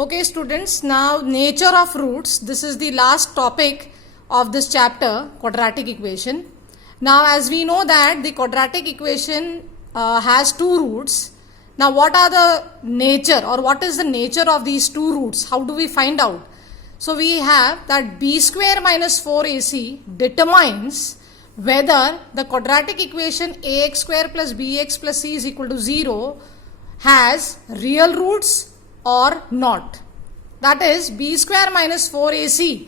Okay students, now nature of roots. This is the last topic of this chapter, quadratic equation. Now as we know that the quadratic equation has two roots. Now what are the nature or what is the nature of these two roots? How do we find out? So we have that b square minus 4ac determines whether the quadratic equation ax square plus bx plus c is equal to 0 has real roots or not. That is, b square minus 4ac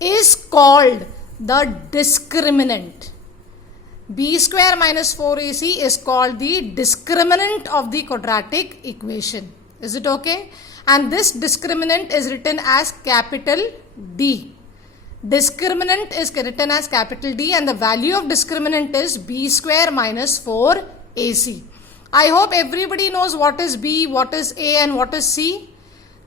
is called the discriminant. B square minus 4ac is called the discriminant of the quadratic equation. Is it okay? And this discriminant is written as capital D. Discriminant is written as capital D and the value of discriminant is b square minus 4ac. I hope everybody knows what is b, what is a and what is c.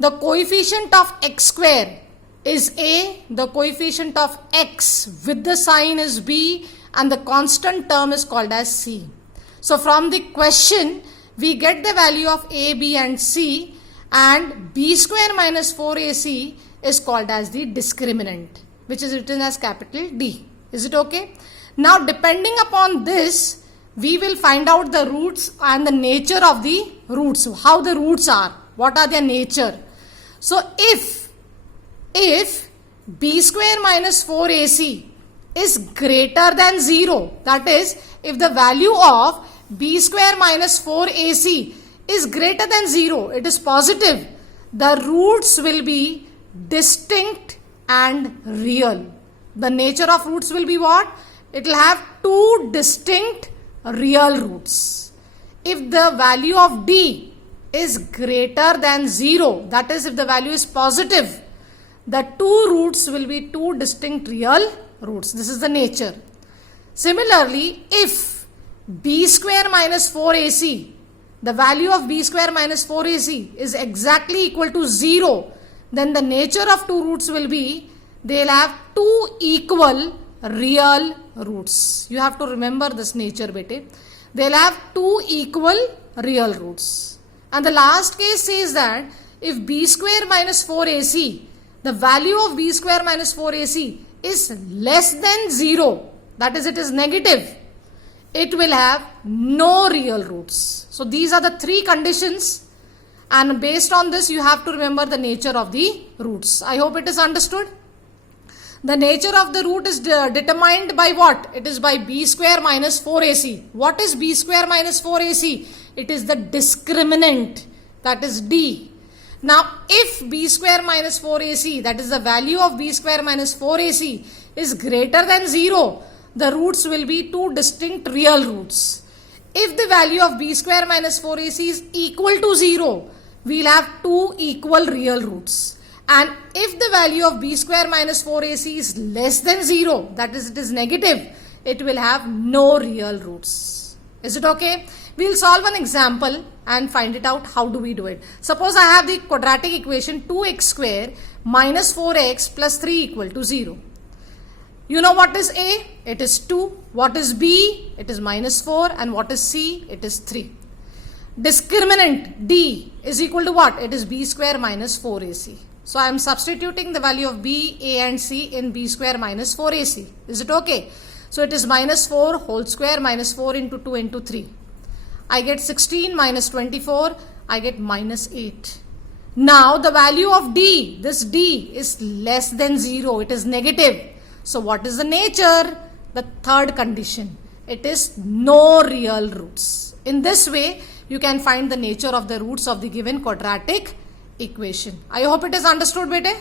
The coefficient of x square is a, the coefficient of x with the sign is b and the constant term is called as c. So from the question we get the value of a, b and c and b square minus 4ac is called as the discriminant, which is written as capital D. Is it okay? Now depending upon this, we will find out the roots and the nature of the roots, how the roots are, what are their nature. So if b square minus 4ac is greater than 0, that is, if the value of b square minus 4ac is greater than 0, it is positive, the roots will be distinct and real. The nature of roots will be what? It will have two distinct real roots. If the value of d is greater than 0, that is if the value is positive, the two roots will be two distinct real roots. This is the nature. Similarly, if b square minus 4ac, the value of b square minus 4ac is exactly equal to 0, then the nature of two roots will be, they will have two equal real roots. You have to remember this nature, bete. They will have two equal real roots. And the last case says that if b square minus 4ac, the value of b square minus 4ac is less than 0, that is it is negative, it will have no real roots. So these are the three conditions and based on this you have to remember the nature of the roots. I hope it is understood. The nature of the root is determined by what? It is by b square minus 4ac. What is b square minus 4ac? It is the discriminant, that is d. Now if b square minus 4ac, that is the value of b square minus 4ac is greater than 0, the roots will be two distinct real roots. If the value of b square minus 4ac is equal to 0, we will have two equal real roots. And if the value of b square minus 4ac is less than 0, that is it is negative, it will have no real roots. Is it okay? We will solve an example and find it out. How do we do it? Suppose I have the quadratic equation 2x square minus 4x plus 3 equal to 0. You know what is a? It is 2. What is b? It is minus 4. And what is c? It is 3. Discriminant d is equal to what? It is b square minus 4ac. So I am substituting the value of b, a and c in b square minus 4ac. Is it okay? So it is minus 4 whole square minus 4 into 2 into 3. I get 16 minus 24. I get minus 8. Now the value of d, this d is less than 0. It is negative. So what is the nature? The third condition. It is no real roots. In this way, you can find the nature of the roots of the given quadratic equation. I hope it is understood, bete.